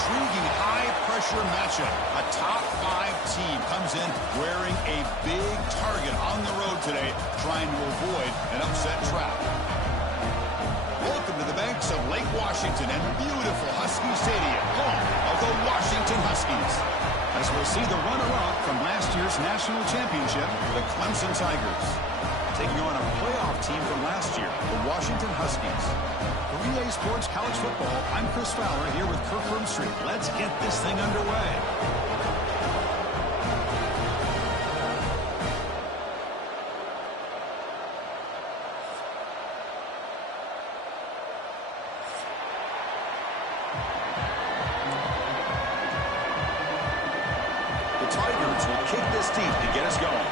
intriguing high-pressure matchup. A top-5 team comes in wearing a big target on the road today, trying to avoid an upset trap. Welcome to the banks of Lake Washington and beautiful Husky Stadium, home of the Washington Huskies. As we'll see the runner-up from last year's national championship, the Clemson Tigers, taking on a playoff team from last year, the Washington Huskies. For EA Sports College Football, I'm Chris Fowler here with Kirk Street. Let's get this thing underway. The Tigers will kick this deep to get us going.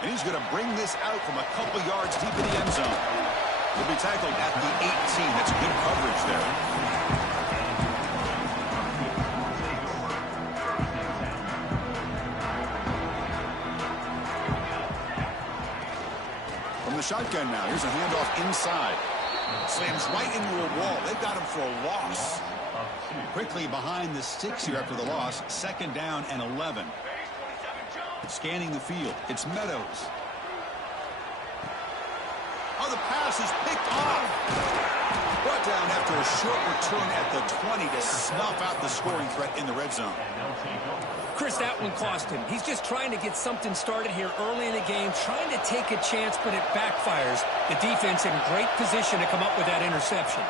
And he's going to bring this out from a couple yards deep in the end zone. He'll be tackled at the 18. That's good coverage there. From the shotgun now, here's a handoff inside. Slams right into a wall. They've got him for a loss. Quickly behind the sticks here after the loss. 2nd down and 11. Scanning the field, it's Meadows. Oh, the pass is picked off. Brought down after a short return at the 20 to snuff out the scoring threat in the red zone. Chris, that one cost him. He's just trying to get something started here early in the game, trying to take a chance, but it backfires. The defense in great position to come up with that interception.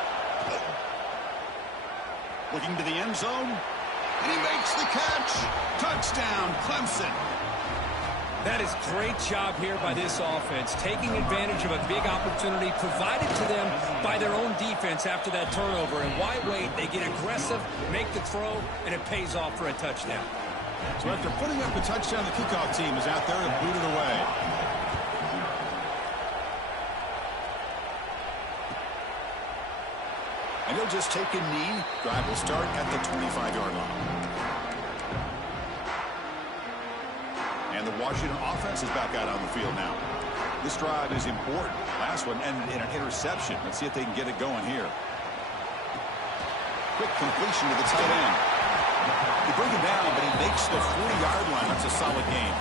Looking to the end zone, and he makes the catch. Touchdown, Clemson. That is great job here by this offense, taking advantage of a big opportunity provided to them by their own defense after that turnover. And why wait? They get aggressive, make the throw, and it pays off for a touchdown. So after putting up a touchdown, the kickoff team is out there to boot it away. And he'll just take a knee. Drive will start at the 25-yard line. And the Washington offense is back out on the field now. This drive is important. Last one ended in an interception. Let's see if they can get it going here. Quick completion to the tight end. They bring him down, but he makes the 40-yard line. That's a solid game.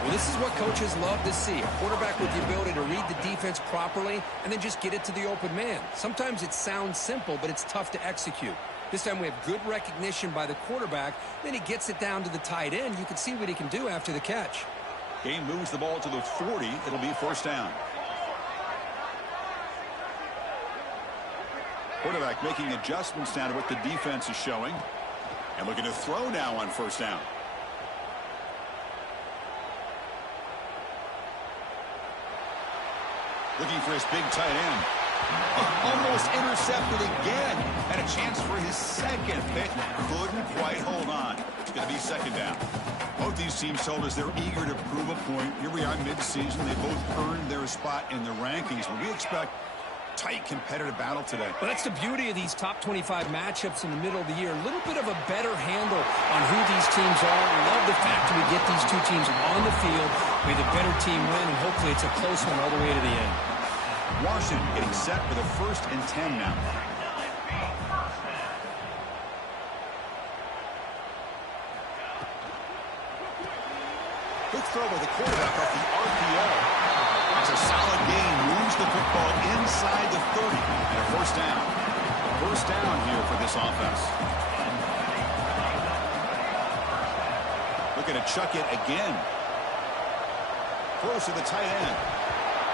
Well, this is what coaches love to see. A quarterback with the ability to read the defense properly and then just get it to the open man. Sometimes it sounds simple, but it's tough to execute. This time we have good recognition by the quarterback. Then he gets it down to the tight end. You can see what he can do after the catch. Game moves the ball to the 40. It'll be 1st down. Quarterback making adjustments down to what the defense is showing. And looking to throw now on 1st down. Looking for his big tight end. Almost intercepted again. Had a chance for his 2nd pick. Couldn't quite hold on. It's going to be 2nd down. Both these teams told us they're eager to prove a point. Here we are mid-season. They both earned their spot in the rankings. But we expect tight competitive battle today. Well, that's the beauty of these top 25 matchups in the middle of the year. A little bit of a better handle on who these teams are. I love the fact that we get these two teams on the field. May the better team win, and hopefully it's a close one all the way to the end. Washington getting set for the 1st and 10 now. Quick throw by the quarterback off the RPO. That's a solid gain. Moves the football inside the 30. And a 1st down. 1st down here for this offense. Looking to chuck it again. Close to the tight end.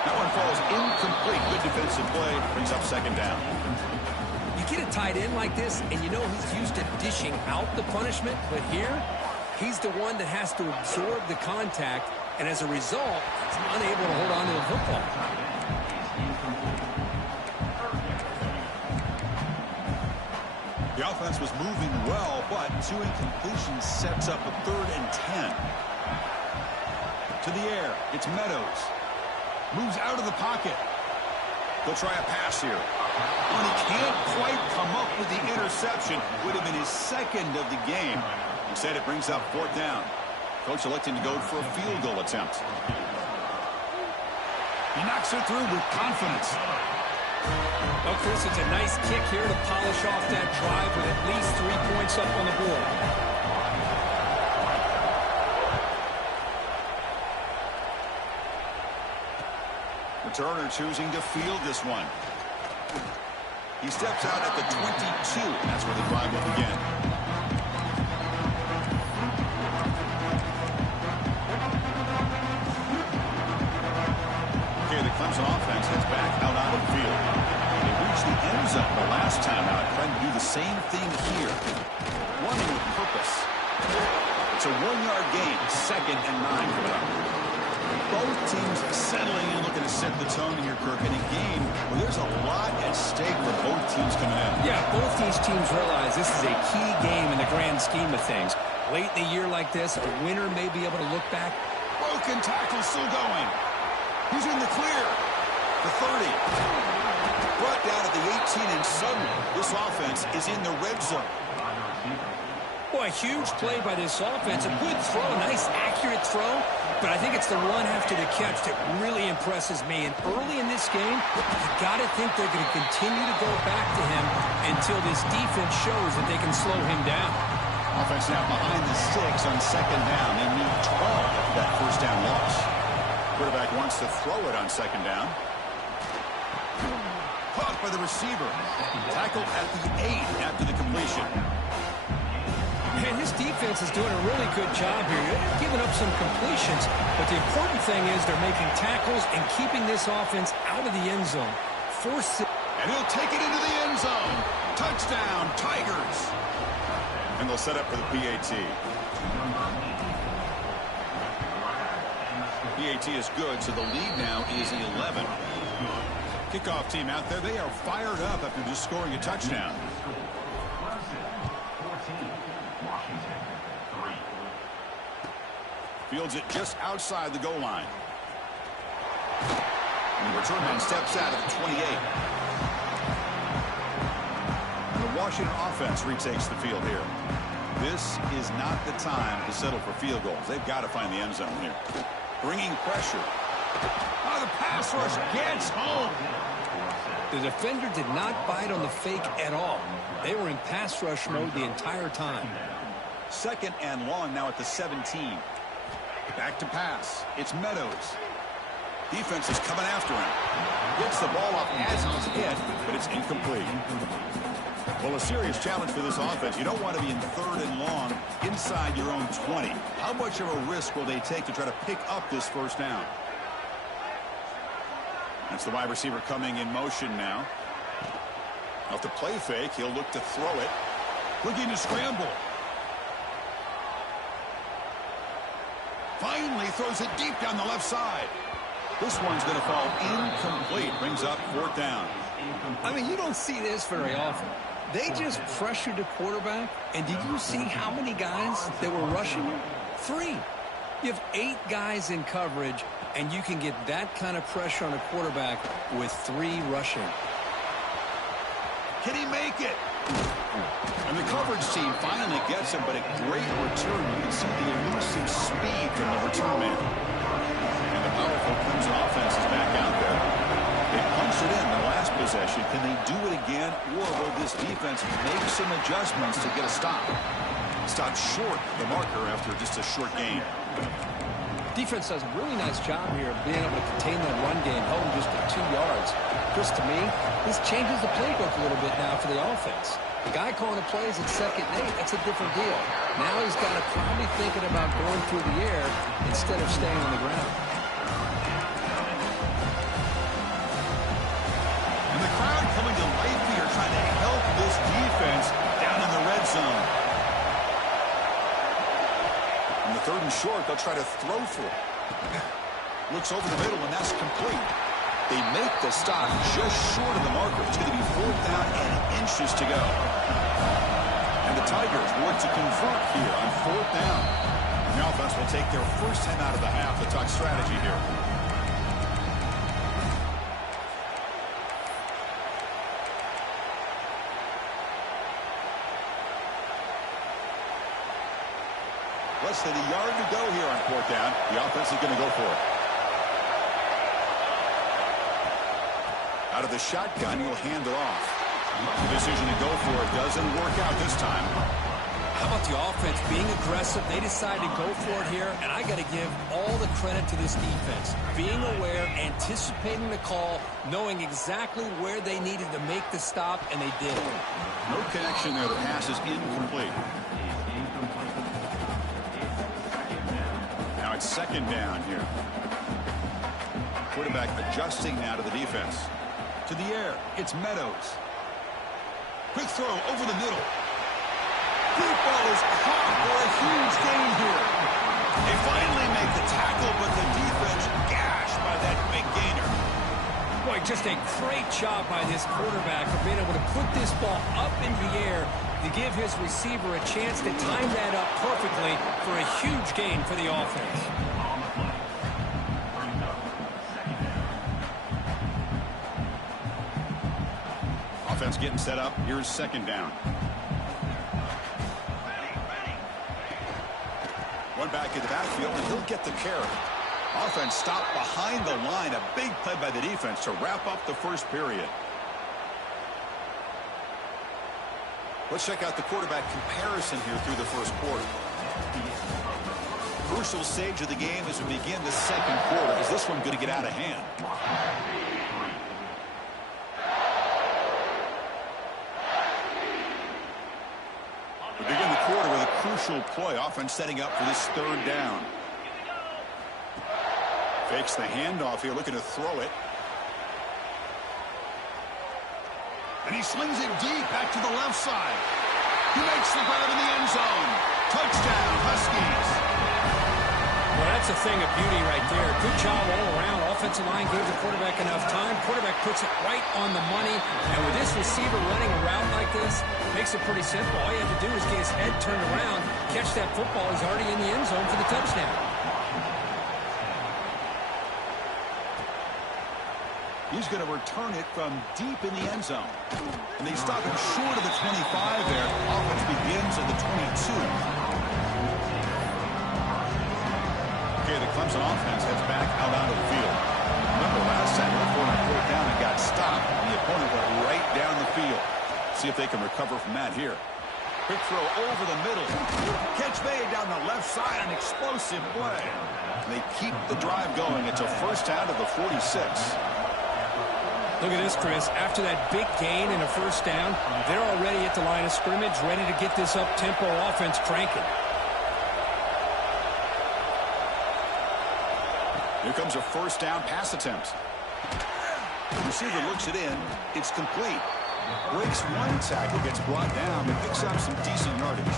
That one falls incomplete. Good defensive play. Brings up 2nd down. You get a tight end like this, and you know he's used to dishing out the punishment. But here, he's the one that has to absorb the contact. And as a result, he's unable to hold on to the football. The offense was moving well, but 2 incompletions sets up a 3rd and 10. To the air, it's Meadows. Moves out of the pocket. They'll try a pass here. And he can't quite come up with the interception. Would have been his 2nd of the game. Instead, it brings up 4th down. Coach electing to go for a field goal attempt. He knocks it through with confidence. Well, Chris, it's a nice kick here to polish off that drive with at least 3 points up on the board. Returner choosing to field this one. He steps out at the 22, and that's where the drive will begin. Okay, the Clemson offense heads back out onto the field. They reached the end zone the last time out, trying to do the same thing here. Running with purpose. It's a 1-yard gain, 2nd and 9 coming up. Both teams settling in, looking to set the tone here, Kirk, in a game where there's a lot at stake for both teams coming in. Yeah, both these teams realize this is a key game in the grand scheme of things. Late in a year like this, a winner may be able to look back. Broken tackle still going. He's in the clear. The 30. Brought down at the 18, and suddenly this offense is in the red zone. Boy, a huge play by this offense. A good throw, a nice accurate throw. But I think it's the run after the catch that really impresses me. And early in this game, you got to think they're going to continue to go back to him until this defense shows that they can slow him down. Offense now behind the 6 on 2nd down. They need 12 after that first down loss. Quarterback wants to throw it on 2nd down. Caught by the receiver. Tackled at the 8 after the completion. And this defense is doing a really good job here. They're giving up some completions, but the important thing is they're making tackles and keeping this offense out of the end zone. And he'll take it into the end zone. Touchdown, Tigers. And they'll set up for the PAT. PAT is good, so the lead now is 11. Kickoff team out there. They are fired up after just scoring a touchdown. Fields it just outside the goal line. And the return man steps out at the 28. And the Washington offense retakes the field here. This is not the time to settle for field goals. They've got to find the end zone here. Bringing pressure. Oh, the pass rush gets home. The defender did not bite on the fake at all. They were in pass rush mode the entire time. 2nd and long now at the 17. Back to pass. It's Meadows. Defense is coming after him. Gets the ball off as he's hit, but it's incomplete. Well, a serious challenge for this offense. You don't want to be in 3rd and long inside your own 20. How much of a risk will they take to try to pick up this first down? That's the wide receiver coming in motion now. Off the play fake, he'll look to throw it. Looking to scramble. Finally throws it deep down the left side. This one's going to fall incomplete. Brings up 4th down. I mean, you don't see this very often. They just pressured the quarterback, and did you see how many guys that were rushing him? 3. You have 8 guys in coverage, and you can get that kind of pressure on a quarterback with 3 rushing. Can he make it? And the coverage team finally gets him, but a great return. You can see the elusive speed from the return man. And the powerful Clemson offense is back out there. They punched it in the last possession. Can they do it again, or will this defense make some adjustments to get a stop? Stop short of the marker after just a short game. Defense does a really nice job here of being able to contain that run game, holding just at 2 yards. Chris, to me, this changes the playbook a little bit now for the offense. The guy calling the plays at 2nd and 8, that's a different deal. Now he's got to probably thinking about going through the air instead of staying on the ground. And the crowd coming to life here, trying to help this defense down in the red zone. On the 3rd and short, they'll try to throw for it. Looks over the middle, and that's complete. They make the stop just short of the marker. It's going to be 4th down and inches to go. And the Tigers want to convert here on 4th down. And the offense will take their first time out of the half to talk strategy here. Less than a yard to go here on 4th down. The offense is going to go for it. Out of the shotgun, he'll hand it off. The decision to go for it doesn't work out this time. How about the offense being aggressive? They decided to go for it here, and I got to give all the credit to this defense. Being aware, anticipating the call, knowing exactly where they needed to make the stop, and they did. No connection there. The pass is incomplete. Now it's second down here. Quarterback adjusting now to the defense. To the air, it's Meadows. Quick throw over the middle. Deep ball is caught for a huge gain here. They finally make the tackle, but the defense gashed by that big gainer. Boy, just a great job by this quarterback of being able to put this ball up in the air to give his receiver a chance to time that up perfectly for a huge gain for the offense. Offense getting set up. Here's second down. One back in the backfield, and he'll get the carry. Offense stopped behind the line. A big play by the defense to wrap up the first period. Let's check out the quarterback comparison here through the first quarter. Crucial stage of the game as we begin the second quarter. Is this one going to get out of hand? We begin the quarter with a crucial play. Offense setting up for this third down. Fakes the handoff here, looking to throw it. And he slings it deep back to the left side. He makes the grab in the end zone. Touchdown, Huskies. Well, that's a thing of beauty right there. Good job all around. Offensive line gave the quarterback enough time. Quarterback puts it right on the money. And with this receiver running a route like this, makes it pretty simple. All you have to do is get his head turned around, catch that football. He's already in the end zone for the touchdown. He's going to return it from deep in the end zone. And they stop him short of the 25 there. Offense begins at the 22. Okay, the Clemson offense heads back out onto the field. Remember last time, they were on fourth down and got stopped. And the opponent went right down the field. See if they can recover from that here. Quick throw over the middle. Catch made down the left side. An explosive play. They keep the drive going. It's a first down to the 46. Look at this, Chris. After that big gain and a first down, they're already at the line of scrimmage, ready to get this up-tempo offense cranking. Here comes a first down pass attempt. The receiver looks it in. It's complete. Breaks one tackle, gets brought down, but picks up some decent yardage.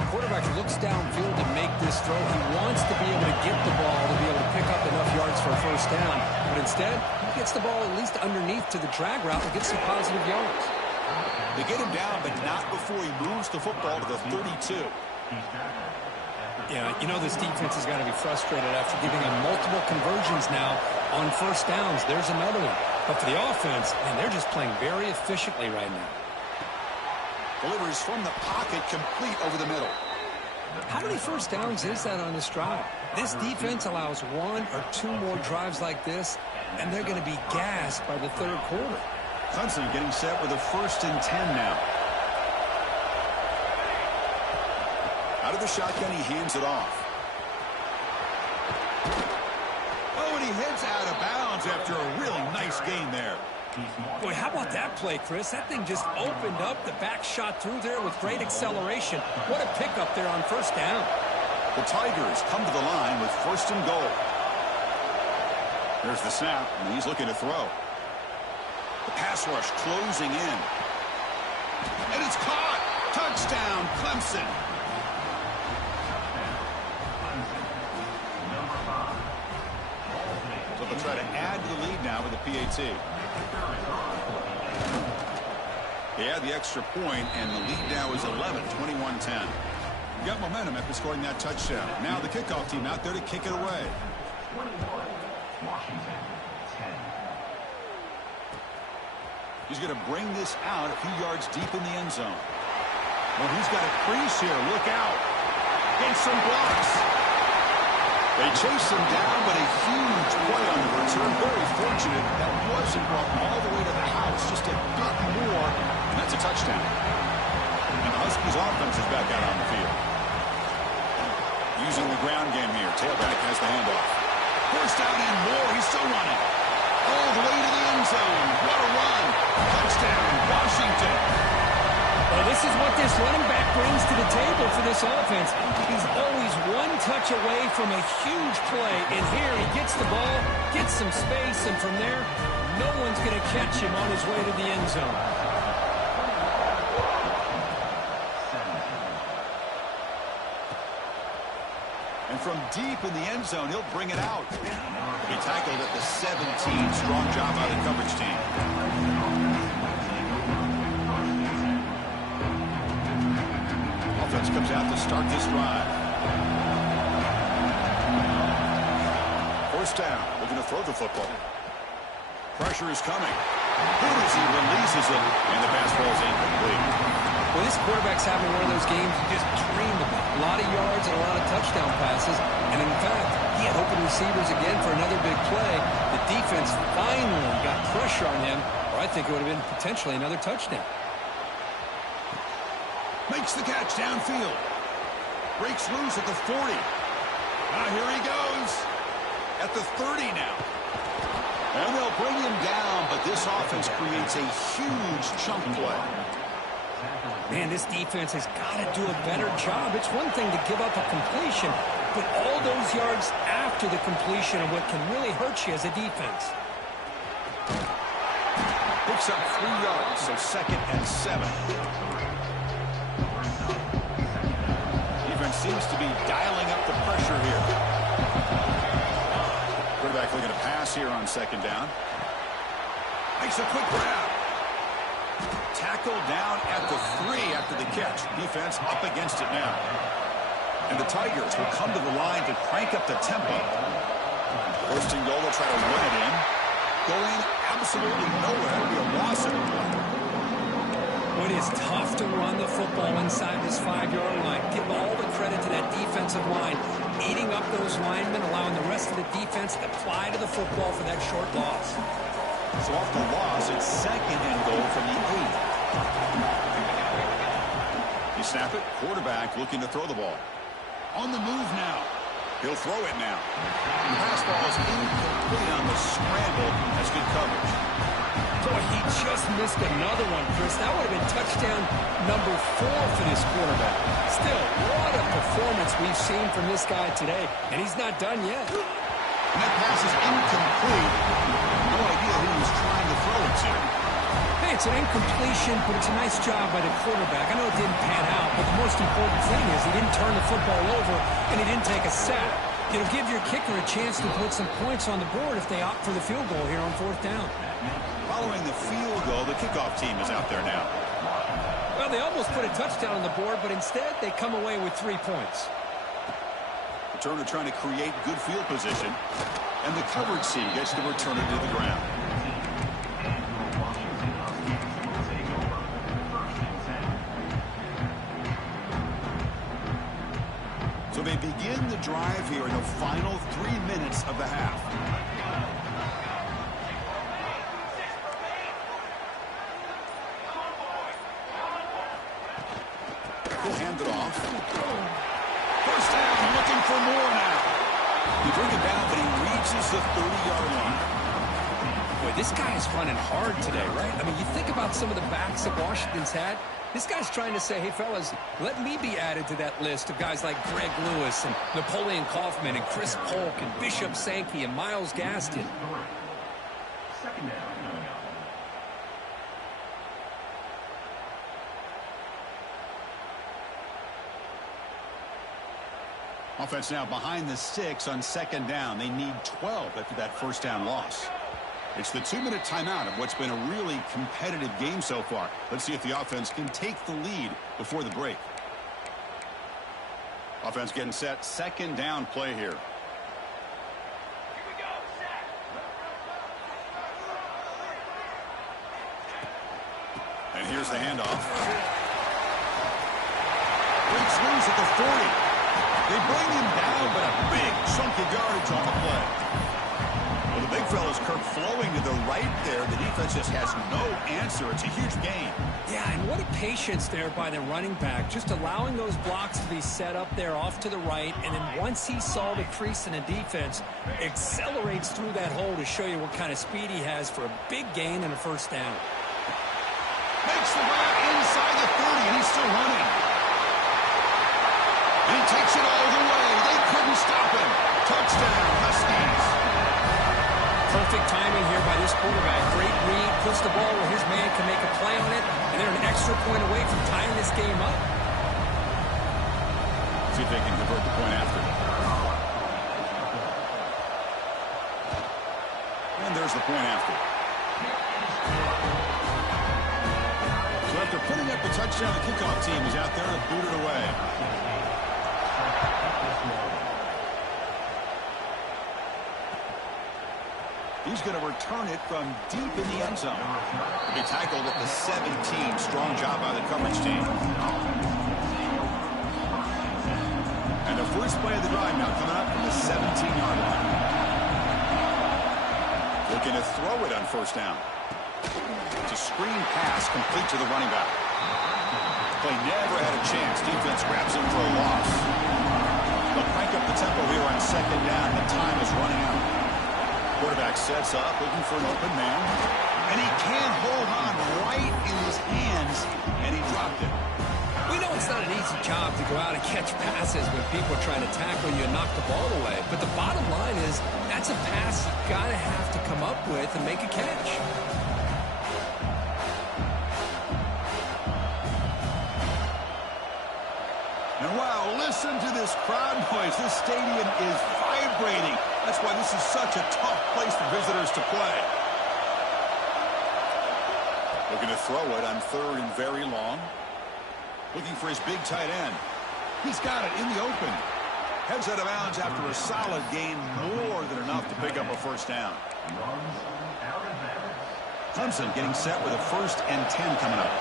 The quarterback looks downfield to make this throw. He wants to be able to get the ball to be able to pick up enough yards for a first down. But instead, he gets the ball at least underneath to the drag route and gets some positive yards. They get him down, but not before he moves the football to the 32. Yeah, you know this defense has got to be frustrated after giving him multiple conversions now on first downs. There's another one. But for the offense, man, they're just playing very efficiently right now. Delivers from the pocket, complete over the middle. How many first downs is that on this drive? This defense allows one or two more drives like this, and they're going to be gassed by the third quarter. Clemson getting set with a 1st and 10 now. Out of the shotgun, he hands it off. Oh, and he heads out of bounds after a really nice gain there. Boy, how about that play, Chris? That thing just opened up. The back shot through there with great acceleration. What a pickup there on first down. The Tigers come to the line with 1st and goal. There's the snap, and he's looking to throw. The pass rush closing in. And it's caught! Touchdown, Clemson! So they'll try to add to the lead now with the PAT. They add the extra point, and the lead now is 11, 21-10. Got momentum after scoring that touchdown. Now the kickoff team out there to kick it away. He's going to bring this out a few yards deep in the end zone. Well, he's got a crease here. Look out. Gets some blocks. They chase him down, but a huge play on the return. Very fortunate that wasn't brought all the way to the house. Just a bit more, and that's a touchdown. And the Huskies offense is back out on the field. Using the ground game here. Tailback has the handoff. First down and more. He's still running. All the way to the end zone. What a run. Touchdown, Washington. Well, this is what this running back brings to the table for this offense. He's always one touch away from a huge play. And here he gets the ball, gets some space, and from there, no one's going to catch him on his way to the end zone. And from deep in the end zone, he'll bring it out. He tackled at the 17. Strong job by the coverage team. Offense comes out to start this drive. First down. Looking to throw the football. Pressure is coming. As he releases it, and the pass falls incomplete. Well, this quarterback's having one of those games you just dream about. A lot of yards and a lot of touchdown passes. And in fact, he had open receivers again for another big play. The defense finally got pressure on him, or I think it would have been potentially another touchdown. Makes the catch downfield. Breaks loose at the 40. Now here he goes. At the 30 now. And they'll bring him down, but this offense creates a huge chunk play. Man, this defense has got to do a better job. It's one thing to give up a completion, but all those yards after the completion are what can really hurt you as a defense. Picks up 3 yards, so 2nd and 7. Defense seems to be dialing up the pressure here. Quarterback looking to pass here on 2nd down. Makes a quick grab. Tackled down at the 3 after the catch. Defense up against it now. And the Tigers will come to the line to crank up the tempo. First and goal, they'll try to run it in. Going absolutely nowhere. It'll be a loss in the play. It is tough to run the football inside this 5-yard line. Give all the credit to that defensive line. Eating up those linemen, allowing the rest of the defense to fly to the football for that short loss. So off the loss, it's 2nd and goal from the 8. You snap it. Quarterback looking to throw the ball. On the move now. He'll throw it now. The pass ball is incomplete on the scramble. That's good coverage. Boy, he just missed another one, Chris. That would have been touchdown number 4 for this quarterback. Still, what a performance we've seen from this guy today. And he's not done yet. And that pass is incomplete. No idea who he was trying to throw it to. Hey, it's an incompletion, but it's a nice job by the quarterback. I know it didn't pan out, but the most important thing is he didn't turn the football over and he didn't take a sack. It'll give your kicker a chance to put some points on the board if they opt for the field goal here on 4th down. Following the field goal, the kickoff team is out there now. Well, they almost put a touchdown on the board, but instead they come away with 3 points. Returner trying to create good field position, and the coverage team gets the returner to the ground. So they begin the drive here in the final 3 minutes of the half. He'll hand it off. First down, looking for more now. You bring it down, but he reaches the 30-yard line. Boy, this guy is running hard today, right? I mean, you think about some of the backs that Washington's had. This guy's trying to say, hey, fellas, let me be added to that list of guys like Greg Lewis and Napoleon Kaufman and Chris Polk and Bishop Sankey and Myles Gaston. Offense now behind the 6 on 2nd down. They need 12 after that first down loss. It's the 2-minute timeout of what's been a really competitive game so far. Let's see if the offense can take the lead before the break. Offense getting set. 2nd down play here. And here's the handoff. Breaks loose at the 40. They bring him down, but a big chunk of yardage on the play. Well, the big fella's Kirk flowing to the right there. The defense just has no answer. It's a huge gain. Yeah, and what a patience there by the running back, just allowing those blocks to be set up there off to the right, and then once he saw the crease in the defense, accelerates through that hole to show you what kind of speed he has for a big gain and a first down. Makes the grab inside the 30, and he's still running. And he takes it all the way. They couldn't stop him. Touchdown, Huskies. Perfect timing here by this quarterback. Great read, puts the ball where his man can make a play on it, and they're an extra point away from tying this game up. See if they can convert the point after. And there's the point after. So after putting up the touchdown, the kickoff team is out there to boot it away. He's going to return it from deep in the end zone. He tackled at the 17. Strong job by the coverage team. And the first play of the drive now coming up from the 17-yard line. Looking to throw it on first down. It's a screen pass complete to the running back. Play never had a chance. Defense grabs him for a loss. They'll crank up the tempo here on second down. The time is running out. Quarterback sets up, looking for an open man. And he can't hold on right in his hands, and he dropped it. We know it's not an easy job to go out and catch passes when people are trying to tackle you and knock the ball away. But the bottom line is, that's a pass you got to have to come up with and make a catch. And wow, listen to this crowd noise. This stadium is vibrating. That's why this is such a tough place for visitors to play. Looking to throw it on third and very long. Looking for his big tight end. He's got it in the open. Heads out of bounds after a solid gain, more than enough to pick up a first down. Clemson getting set with a 1st and 10 coming up.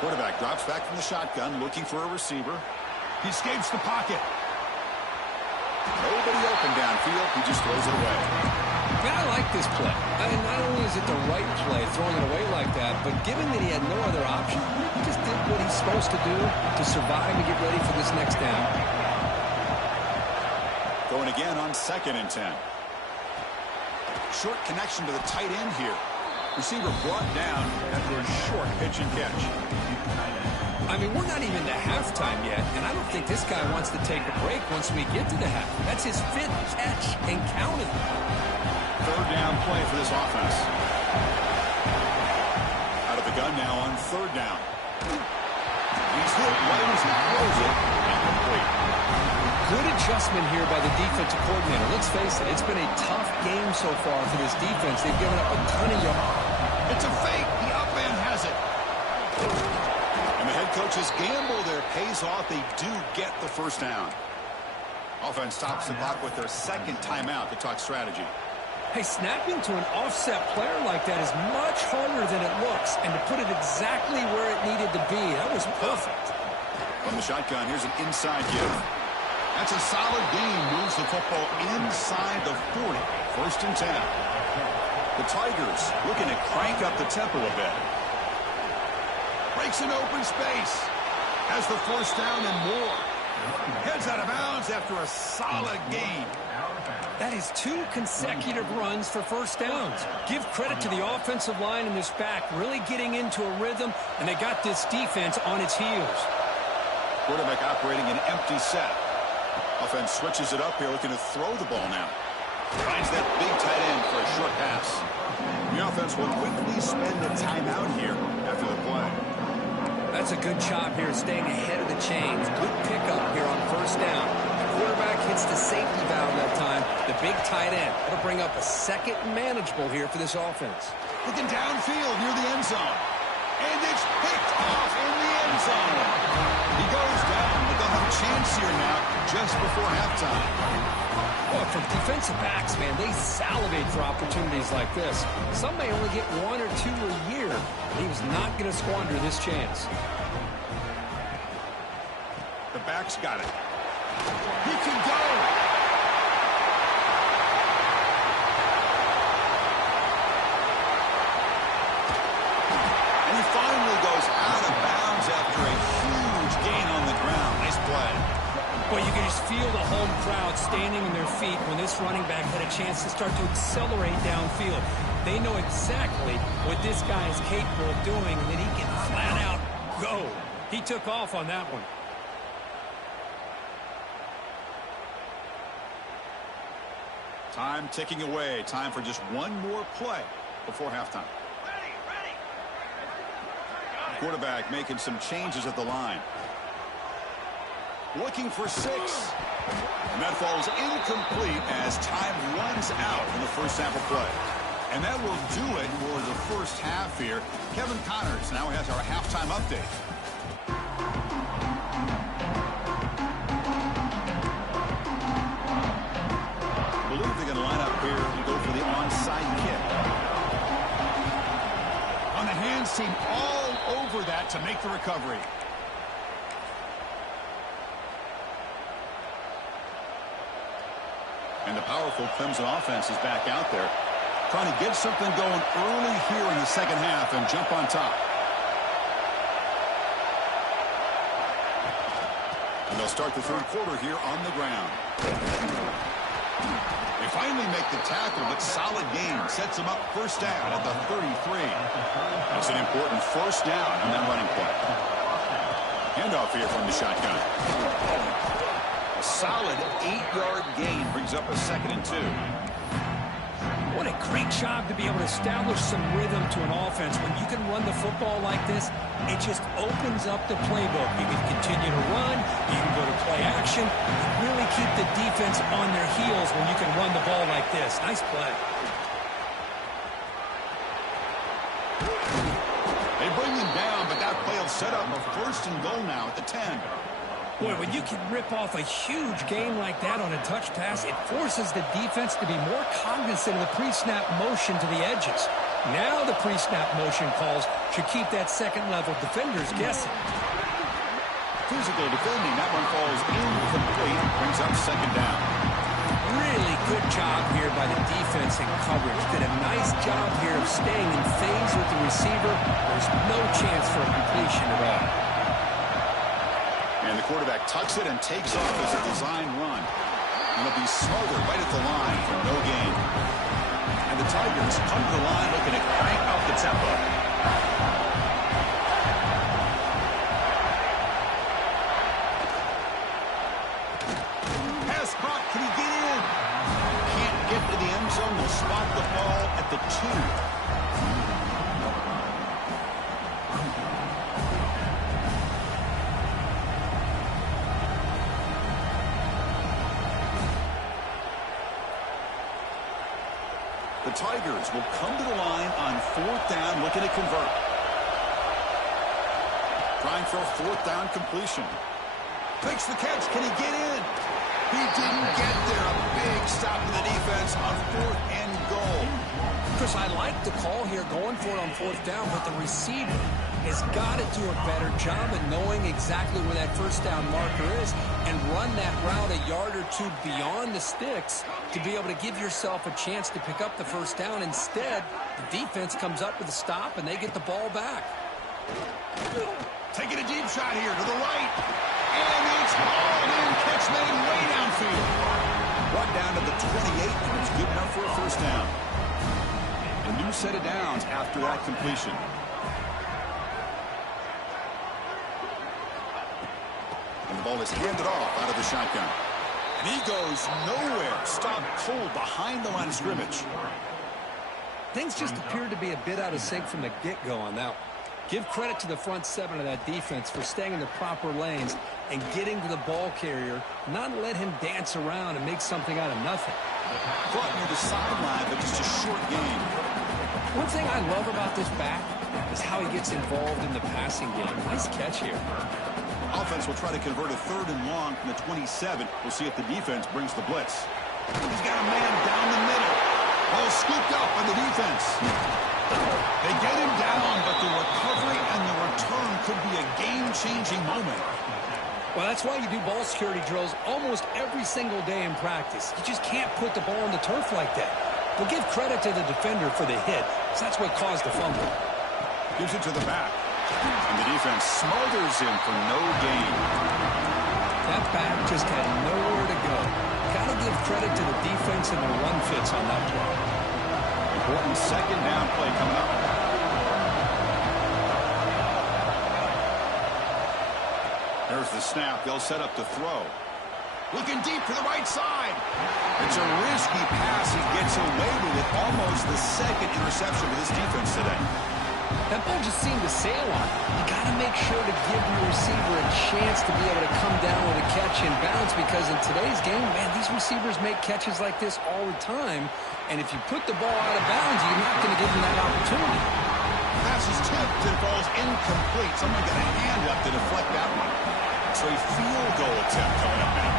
Quarterback drops back from the shotgun, looking for a receiver. He escapes the pocket. Nobody open downfield. He just throws it away. Yeah, I like this play. Not only is it the right play, throwing it away like that, but given that he had no other option, he just did what he's supposed to do to survive and get ready for this next down. Going again on 2nd and 10. Short connection to the tight end here. Receiver brought down after a short pitch and catch. I mean, we're not even to halftime yet, and I don't think this guy wants to take a break once we get to the half. That's his 5th catch and counting. 3rd down play for this offense. Out of the gun now on 3rd down. He's hit right as he throws it. Incomplete. Good adjustment here by the defensive coordinator. Let's face it, it's been a tough game so far for this defense. They've given up a ton of yards. It's a fake. The up man has it. And the head coach's gamble there pays off. They do get the first down. Offense stops the clock with their 2nd timeout to talk strategy. Hey, snapping to an offset player like that is much harder than it looks. And to put it exactly where it needed to be, that was perfect. From the shotgun, here's an inside give. That's a solid gain. Moves the football inside the 40. 1st and 10. The Tigers looking to crank up the tempo a bit. Breaks an open space. Has the 1st down and more. Heads out of bounds after a solid gain. That is 2 consecutive runs for first downs. Give credit to the offensive line and this back really getting into a rhythm, and they got this defense on its heels. Quarterback operating an empty set. Offense switches it up here, looking to throw the ball now. Finds that big tight end for a short pass. The offense will quickly spend a timeout here after the play. That's a good job here, staying ahead of the chains. Good pickup here on 1st down. The quarterback hits the safety valve that time. The big tight end. It'll bring up a 2nd manageable here for this offense. Looking downfield near the end zone. And it's picked off in the end zone. He goes down, but they'll have a chance here now just before halftime. Well, for defensive backs, man, they salivate for opportunities like this. Some may only get 1 or 2 a year. He was not going to squander this chance. The back's got it. He can go. And he finally goes out of bounds after a huge gain on the ground. Nice play. Well, you can just feel the home crowd standing on their feet when this running back had a chance to start to accelerate downfield. They know exactly what this guy is capable of doing, and that he can flat out go. He took off on that one. Time ticking away. Time for just one more play before halftime. Quarterback making some changes at the line. Looking for 6. And that falls incomplete as time runs out in the first sample play. And that will do it for the first half here. Kevin Connors now has our halftime update. I believe they're going to line up here and go for the onside kick. On the hands team all over that to make the recovery. And the powerful Clemson offense is back out there, trying to get something going early here in the second half and jump on top. And they'll start the third quarter here on the ground. They finally make the tackle, but solid gain sets them up first down at the 33. That's an important first down on that running play. Handoff here from the shotgun. A solid 8-yard gain brings up a 2nd and 2. What a great job to be able to establish some rhythm to an offense. When you can run the football like this, it just opens up the playbook. You can continue to run, you can go to play action, really keep the defense on their heels when you can run the ball like this. Nice play. They bring him down, but that play will set up a 1st and goal now at the 10. Boy, when you can rip off a huge game like that on a touch pass, it forces the defense to be more cognizant of the pre-snap motion to the edges. Now the pre-snap motion calls should keep that second-level defenders guessing. Physical defending. That one falls incomplete. Brings up 2nd down. Really good job here by the defense in coverage. Did a nice job here of staying in phase with the receiver. There's no chance for a completion at all. And the quarterback tucks it and takes off as a design run. And it'll be smothered right at the line for no gain. And the Tigers come to the line looking to crank up the tempo. Pass caught. Can he get in? Can't get to the end zone. Will spot the ball at the 2. The Tigers will come to the line on 4th down, looking to convert. Trying for a 4th down completion. Makes the catch. Can he get in? He didn't get there. A big stop to the defense on 4th and goal. Chris, I like the call here going for it on 4th down, but the receiver has got to do a better job of knowing exactly where that 1st down marker is and run that route a yard or 2 beyond the sticks to be able to give yourself a chance to pick up the 1st down. Instead, the defense comes up with a stop and they get the ball back. Taking a deep shot here to the right. And it's hauled in. Catch made way downfield. Brought down to the 28, and it's good enough for a 1st down. A new set of downs after that completion. And the ball is handed off out of the shotgun. And he goes nowhere. Stopped cold behind the line of scrimmage. Things just appeared to be a bit out of sync from the get-go on that. Give credit to the front 7 of that defense for staying in the proper lanes and getting to the ball carrier, not let him dance around and make something out of nothing. Caught near the sideline, but just a short game. One thing I love about this back is how he gets involved in the passing game. Nice catch here. Offense will try to convert a 3rd and long from the 27. We'll see if the defense brings the blitz. He's got a man down the middle. Ball scooped up by the defense. They get him down, but the recovery and the return could be a game-changing moment. Well, that's why you do ball security drills almost every single day in practice. You just can't put the ball on the turf like that. We'll give credit to the defender for the hit, because that's what caused the fumble. Gives it to the back. And the defense smothers him for no gain. That back just had nowhere to go. Got to give credit to the defense and the run fits on that play. Important 2nd down play coming up. There's the snap. They'll set up to throw. Looking deep to the right side. It's a risky pass. He gets away with it. Almost the 2nd interception of this defense today. That ball just seemed to sail on. You got to make sure to give your receiver a chance to be able to come down with a catch and bounce, because in today's game, man, these receivers make catches like this all the time. And if you put the ball out of bounds, you're not going to give them that opportunity. Pass is tipped and falls incomplete. Someone got a hand up to deflect that one. So a field goal attempt coming up now.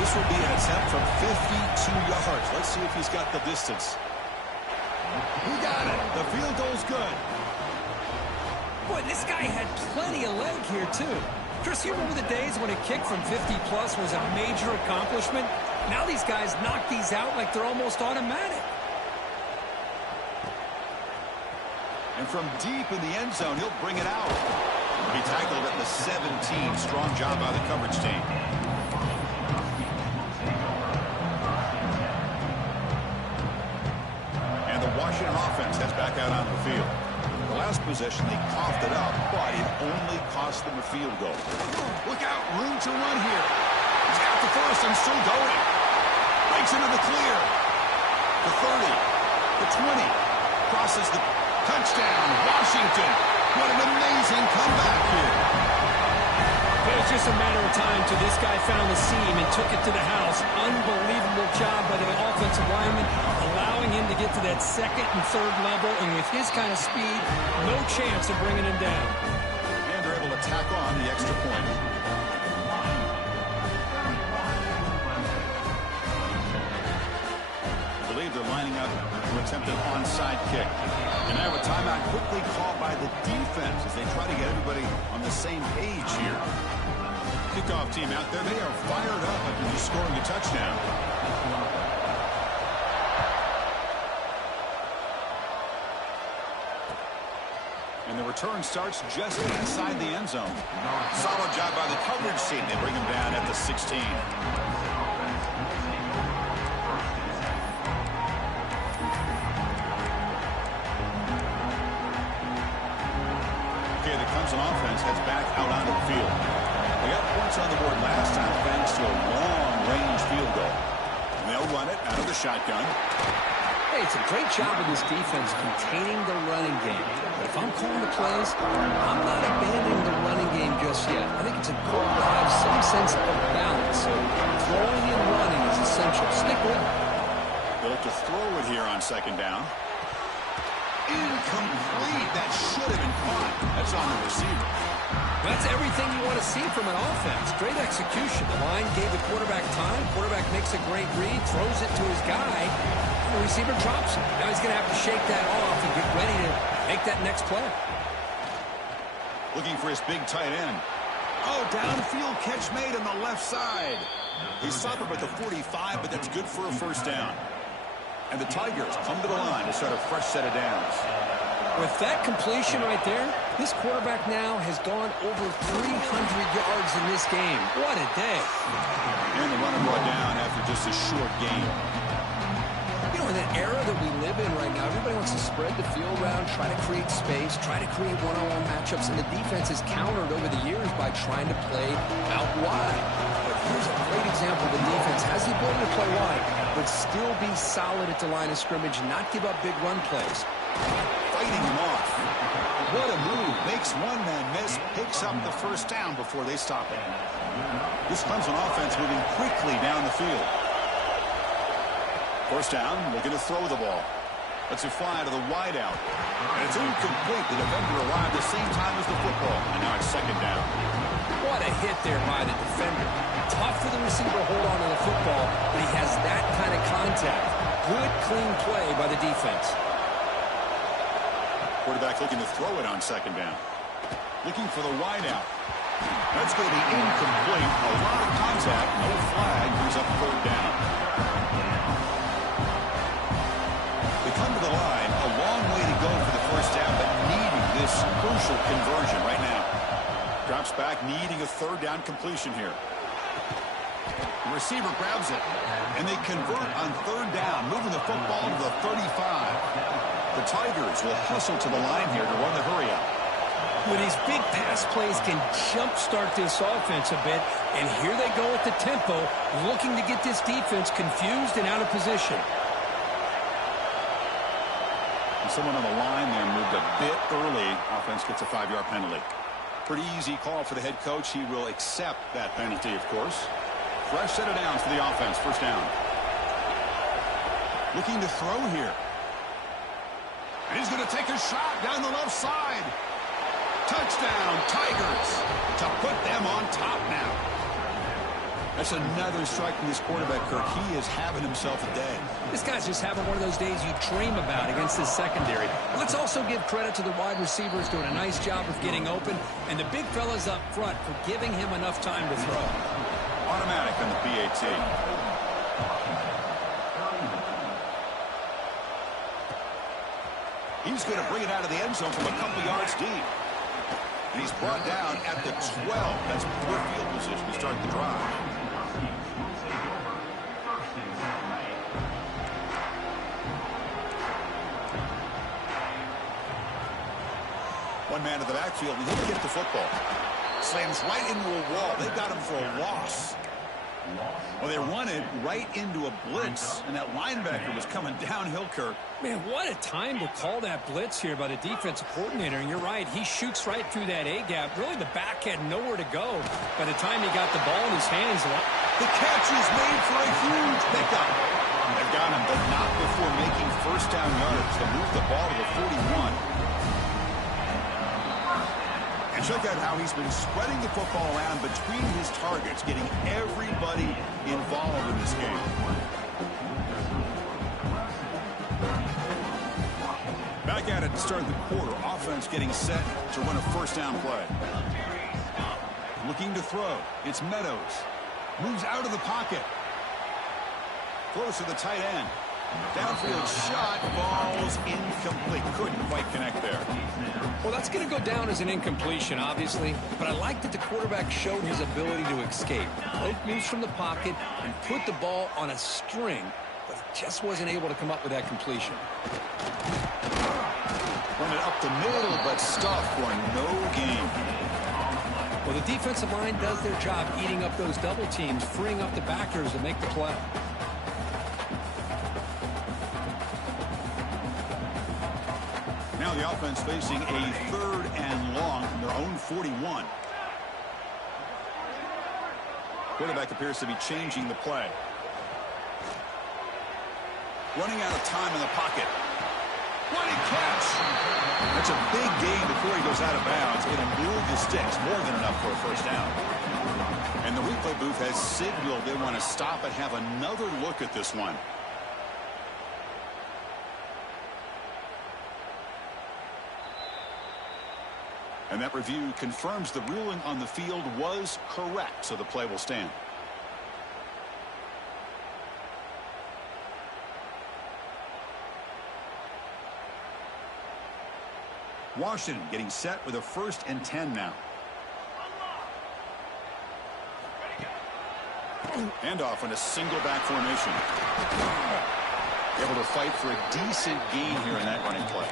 This will be an attempt from 52 yards. Let's see if he's got the distance. He got it. The field goal's good. Boy, this guy had plenty of leg here, too. Chris, you remember the days when a kick from 50-plus was a major accomplishment? Now these guys knock these out like they're almost automatic. And from deep in the end zone, he'll bring it out. He tackled at the 17. Strong job by the coverage team. And the Washington offense heads back out onto the field. The last possession, they coughed it up, but it only cost them a field goal. Look out, room to run here. He's got the first and still going. Breaks into the clear. The 30, the 20, crosses the touchdown. Washington, what an amazing comeback here. It was just a matter of time till this guy found the seam and took it to the house. Unbelievable job by the offensive lineman, allowing him to get to that 2nd and 3rd level, and with his kind of speed, no chance of bringing him down. And they're able to tack on the extra point. I believe they're lining up to attempt an onside kick. And now a timeout quickly called by the defense as they try to get everybody on the same page here. Kickoff team out there, they are fired up after just scoring a touchdown. And the return starts just inside the end zone. Solid job by the coverage team. They bring him down at the 16. Okay, the Clemson offense heads back out onto the field. They got points on the board last time thanks to a long-range field goal. And they'll run it out of the shotgun. Hey, it's a great job of this defense containing the running game. But if I'm calling the plays, I'm not abandoning the running game just yet. I think it's important to have some sense of balance. So throwing and running is essential. Stick with it. They'll have to throw it here on 2nd down. Incomplete. That should have been caught. That's on the receiver. That's everything you want to see from an offense. Great execution. The line gave the quarterback time. Quarterback makes a great read, throws it to his guy. The receiver drops it. Now he's going to have to shake that off and get ready to make that next play. Looking for his big tight end. Oh, downfield catch made on the left side. He stopped him at the 45, but that's good for a 1st down. And the Tigers come to the line to start a fresh set of downs. With that completion right there, this quarterback now has gone over 300 yards in this game. What a day. And the runner brought down after just a short game. You know, in that era that we live in right now, everybody wants to spread the field around, try to create space, try to create one-on-one matchups, and the defense has countered over the years by trying to play out wide. But here's a great example. The defense has the ability to play wide, but still be solid at the line of scrimmage and not give up big run plays. Fighting him off. What a move. Makes one man miss, picks up the 1st down before they stop it. This Clemson offense moving quickly down the field. 1st down, looking to throw the ball. Let's it fly to the wideout. And it's incomplete. The defender arrived the same time as the football. And now it's second down. What a hit there by the defender. Tough for the receiver to hold on to the football, but he has that kind of contact. Good, clean play by the defense. Quarterback looking to throw it on second down. Looking for the wideout. That's going to be incomplete. A lot of contact. No flag. Brings up third down. They come to the line. A long way to go for the first down, but needing this crucial conversion right now. Drops back, needing a third down completion here. The receiver grabs it, and they convert on third down, moving the football to the 35. The Tigers will hustle to the line here to run the hurry-up. With these big pass plays can jumpstart this offense a bit, and here they go at the tempo, looking to get this defense confused and out of position. And someone on the line there moved a bit early. Offense gets a 5-yard penalty. Pretty easy call for the head coach. He will accept that penalty, of course. Fresh set of downs for the offense. First down. Looking to throw here. And he's going to take a shot down the left side. Touchdown, Tigers, to put them on top now. That's another strike from this quarterback, Kirk. He is having himself a day. This guy's just having one of those days you dream about against this secondary. Let's also give credit to the wide receivers doing a nice job of getting open, and the big fellas up front for giving him enough time to throw. Automatic on the PAT. He's going to bring it out of the end zone from a couple yards deep. And he's brought down at the 12. That's poor field position to start the drive. One man to the backfield, and he'll get the football. Slams right into a wall. They got him for a loss. Well, they run it right into a blitz, and that linebacker was coming downhill, Kirk. Man, what a time to call that blitz here by the defensive coordinator. And you're right, he shoots right through that A-gap. Really, the back had nowhere to go by the time he got the ball in his hands. The catch is made for a huge pickup. They've got him, but not before making first down yards to move the ball to the 41. And check out how he's been spreading the football around between his targets, getting everybody involved in this game. Back at it to start the quarter. Offense getting set to run a first down play. Looking to throw. It's Meadows. Moves out of the pocket. Close to the tight end. Downfield shot, falls incomplete. Couldn't quite connect there. Well, that's going to go down as an incompletion, obviously. But I like that the quarterback showed his ability to escape. Broke loose from the pocket and put the ball on a string, but he just wasn't able to come up with that completion. Run it up the middle, but stuffed for no gain. Well, the defensive line does their job eating up those double teams, freeing up the backers to make the play. Now the offense facing a third and long from their own 41. Quarterback appears to be changing the play. Running out of time in the pocket. What a catch! That's a big gain before he goes out of bounds. It'll move the sticks, more than enough for a first down. And the replay booth has signaled they want to stop and have another look at this one. And that review confirms the ruling on the field was correct, so the play will stand. Washington getting set with a 1st and 10 now. Handoff in a single back formation. Able to fight for a decent gain here in that running play.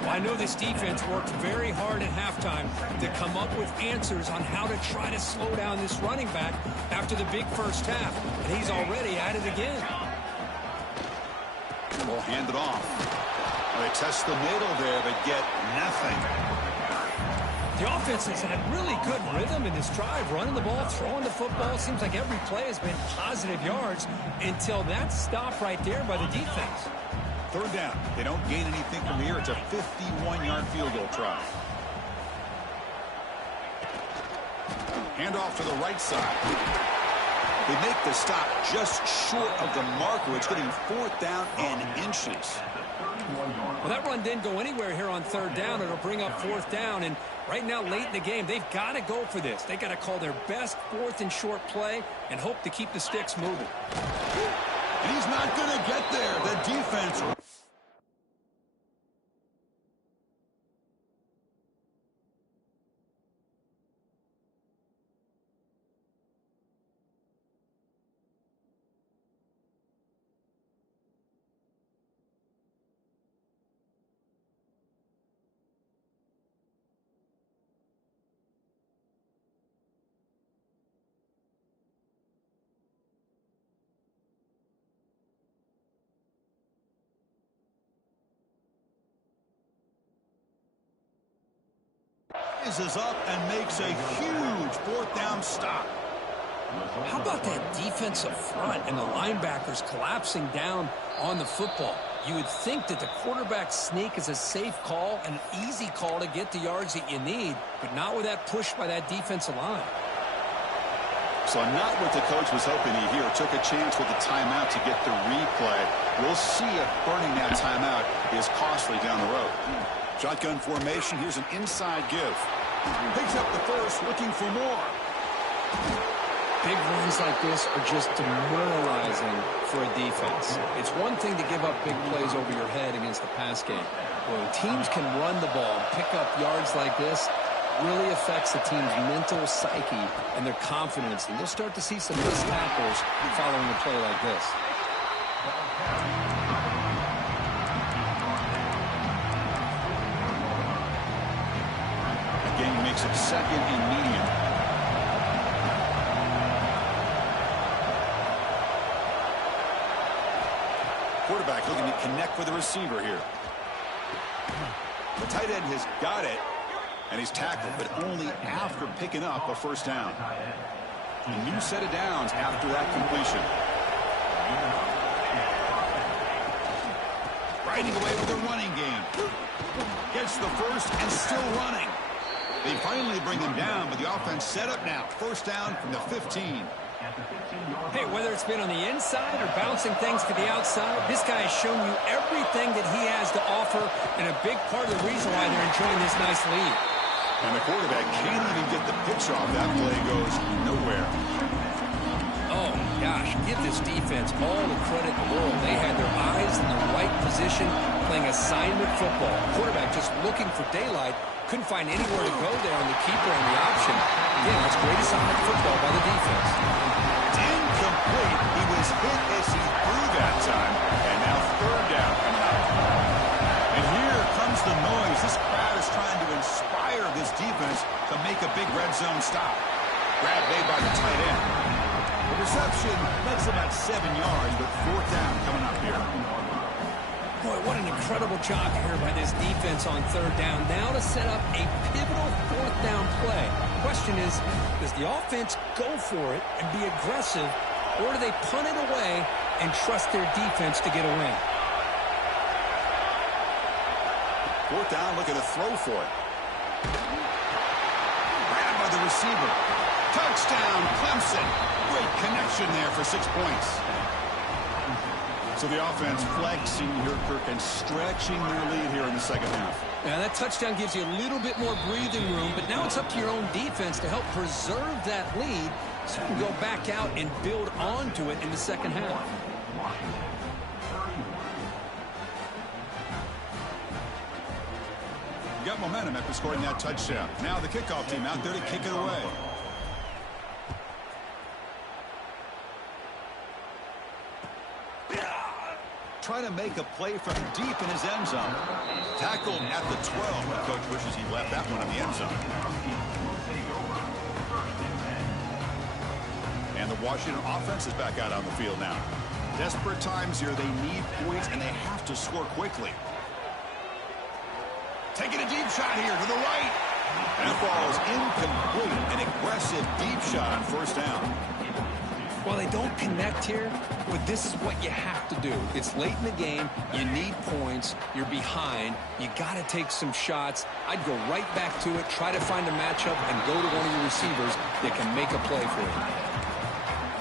Well, I know this defense worked very hard at halftime to come up with answers on how to try to slow down this running back after the big first half. And he's already at it again. We'll hand it off. They test the middle there, but get nothing. The offense has had really good rhythm in this drive, running the ball, throwing the football. Seems like every play has been positive yards until that stop right there by the defense. Third down. They don't gain anything from here. It's a 51-yard field goal try. Handoff to the right side. They make the stop just short of the marker. It's getting 4th down and inches. Well, that run didn't go anywhere here on 3rd down. It'll bring up 4th down. And right now, late in the game, they've got to go for this. They've got to call their best 4th and short play and hope to keep the sticks moving. And he's not going to get there. The defense. Is up and makes a huge 4th down stop. How about that defensive front and the linebackers collapsing down on the football? You would think that the quarterback sneak is a safe call, an easy call to get the yards that you need, but not with that push by that defensive line. So not what the coach was hoping to hear. Took a chance with the timeout to get the replay. We'll see if burning that timeout is costly down the road. Shotgun formation. Here's an inside give. Picks up the first, looking for more. Big runs like this are just demoralizing for a defense. It's one thing to give up big plays over your head against the pass game. When teams can run the ball and pick up yards like this, really affects the team's mental psyche and their confidence. And you'll start to see some missed tackles following a play like this. Game makes it 2nd and medium. Quarterback looking to connect with the receiver here. The tight end has got it, and he's tackled, but only after picking up a 1st down. A new set of downs after that completion. Riding away with the running game. Gets the first and still running. They finally bring him down, but the offense set up now. 1st down from the 15. Hey, whether it's been on the inside or bouncing things to the outside, this guy has shown you everything that he has to offer, and a big part of the reason why they're enjoying this nice lead. And the quarterback can't even get the pitch off. That play goes nowhere. Oh, gosh, give this defense all the credit in the world. They had their eyes in the right position, playing assignment football. Quarterback just looking for daylight. Couldn't find anywhere to go there on the keeper and the option. Again, that's great assignment football by the defense. It's incomplete. He was hit as he threw that time. And now 3rd down coming up. And here comes the noise. This crowd is trying to inspire this defense to make a big red zone stop. Grab made by the tight end. The reception makes about 7 yards, but 4th down coming up here. Boy, what an incredible job here by this defense on 3rd down. Now to set up a pivotal 4th down play. Question is, does the offense go for it and be aggressive, or do they punt it away and trust their defense to get a win? 4th down, looking to throw for it. Grabbed by the receiver. Touchdown, Clemson. Great connection there for 6 points. So the offense flexing here, Kirk, and stretching their lead here in the 2nd half. Yeah, that touchdown gives you a little bit more breathing room, but now it's up to your own defense to help preserve that lead so you can go back out and build onto it in the 2nd half. Got momentum after scoring that touchdown. Now the kickoff team out there to kick it away. Trying to make a play from deep in his end zone. Tackled at the 12. The coach wishes he left that one in the end zone. And the Washington offense is back out on the field now. Desperate times here. They need points, and they have to score quickly. Taking a deep shot here to the right. And the ball is incomplete. An aggressive deep shot on 1st down. Well, they don't connect here, but this is what you have to do. It's late in the game. You need points. You're behind. You got to take some shots. I'd go right back to it, try to find a matchup, and go to one of your receivers that can make a play for you.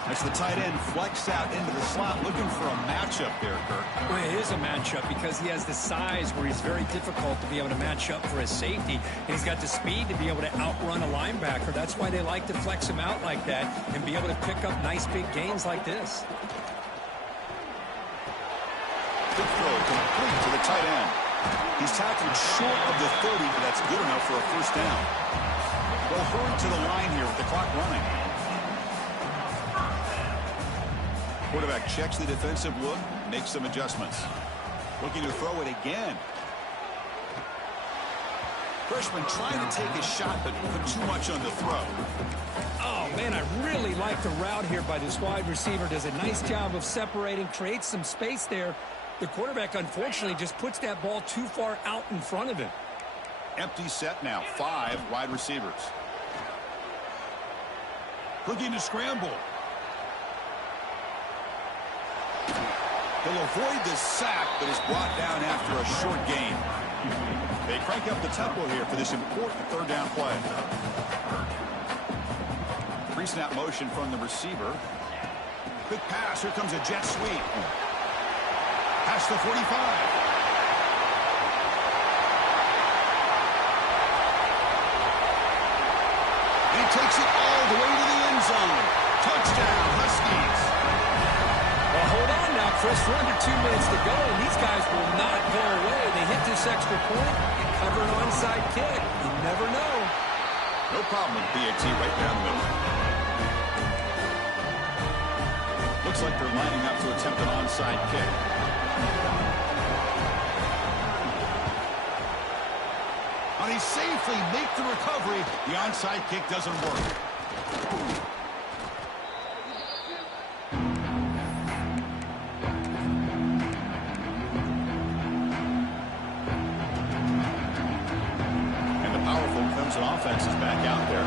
That's the tight end flexed out into the slot, looking for a matchup there, Kirk. Well, it is a matchup because he has the size where he's very difficult to be able to match up for his safety. And he's got the speed to be able to outrun a linebacker. That's why they like to flex him out like that and be able to pick up nice big gains like this. Good throw, complete to the tight end. He's tackled short of the 30, but that's good enough for a first down. They'll hurry to the line here with the clock running. Quarterback checks the defensive look, makes some adjustments. Looking to throw it again. Freshman trying to take a shot, but put too much on the throw. Oh, man, I really like the route here by this wide receiver. Does a nice job of separating, creates some space there. The quarterback, unfortunately, just puts that ball too far out in front of him. Empty set now, 5 wide receivers. Looking to scramble. He'll avoid the sack, but is brought down after a short gain. They crank up the tempo here for this important third down play. Pre-snap motion from the receiver. Quick pass. Here comes a jet sweep. Past the 45. And he takes it all the way to the end zone. Touchdown, Huskies. Well, hold on now, Chris. We're under 2 minutes to go, and these guys will not go away. They hit this extra point and cover an onside kick. You never know. No problem with PAT right down the middle. Looks like they're lining up to attempt an onside kick. And he safely makes the recovery. The onside kick doesn't work. Clemson offense is back out there.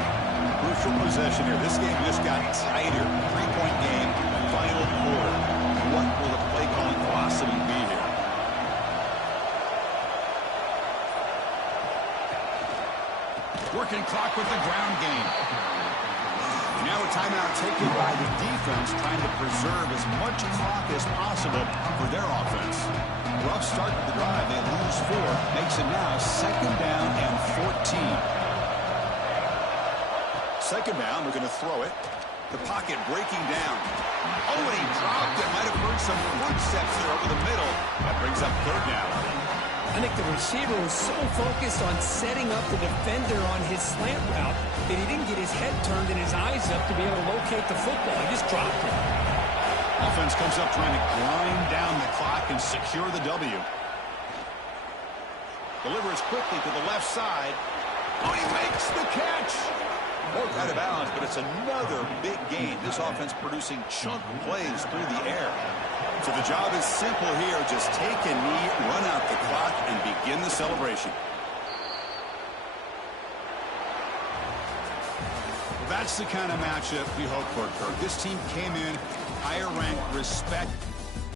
Crucial possession here. This game just got tighter. 3-point game, final quarter. What will the play calling philosophy be here? Working clock with the ground game. Now a timeout taken by the defense, trying to preserve as much clock as possible for their offense. Rough start to the drive. They lose 4. Makes it now 2nd down and 14. 2nd down, we're going to throw it. The pocket breaking down. Oh, and he dropped it. Might have heard some footsteps there over the middle. That brings up 3rd down. I think the receiver was so focused on setting up the defender on his slant route that he didn't get his head turned and his eyes up to be able to locate the football. He just dropped it. Offense comes up trying to grind down the clock and secure the W. Delivers quickly to the left side. Oh, he makes the catch. Both out of bounds, but it's another big gain. This offense producing chunk plays through the air. So the job is simple here. Just take a knee, run out the clock, and begin the celebration. That's the kind of matchup we hope for, Kirk. This team came in higher ranked, respect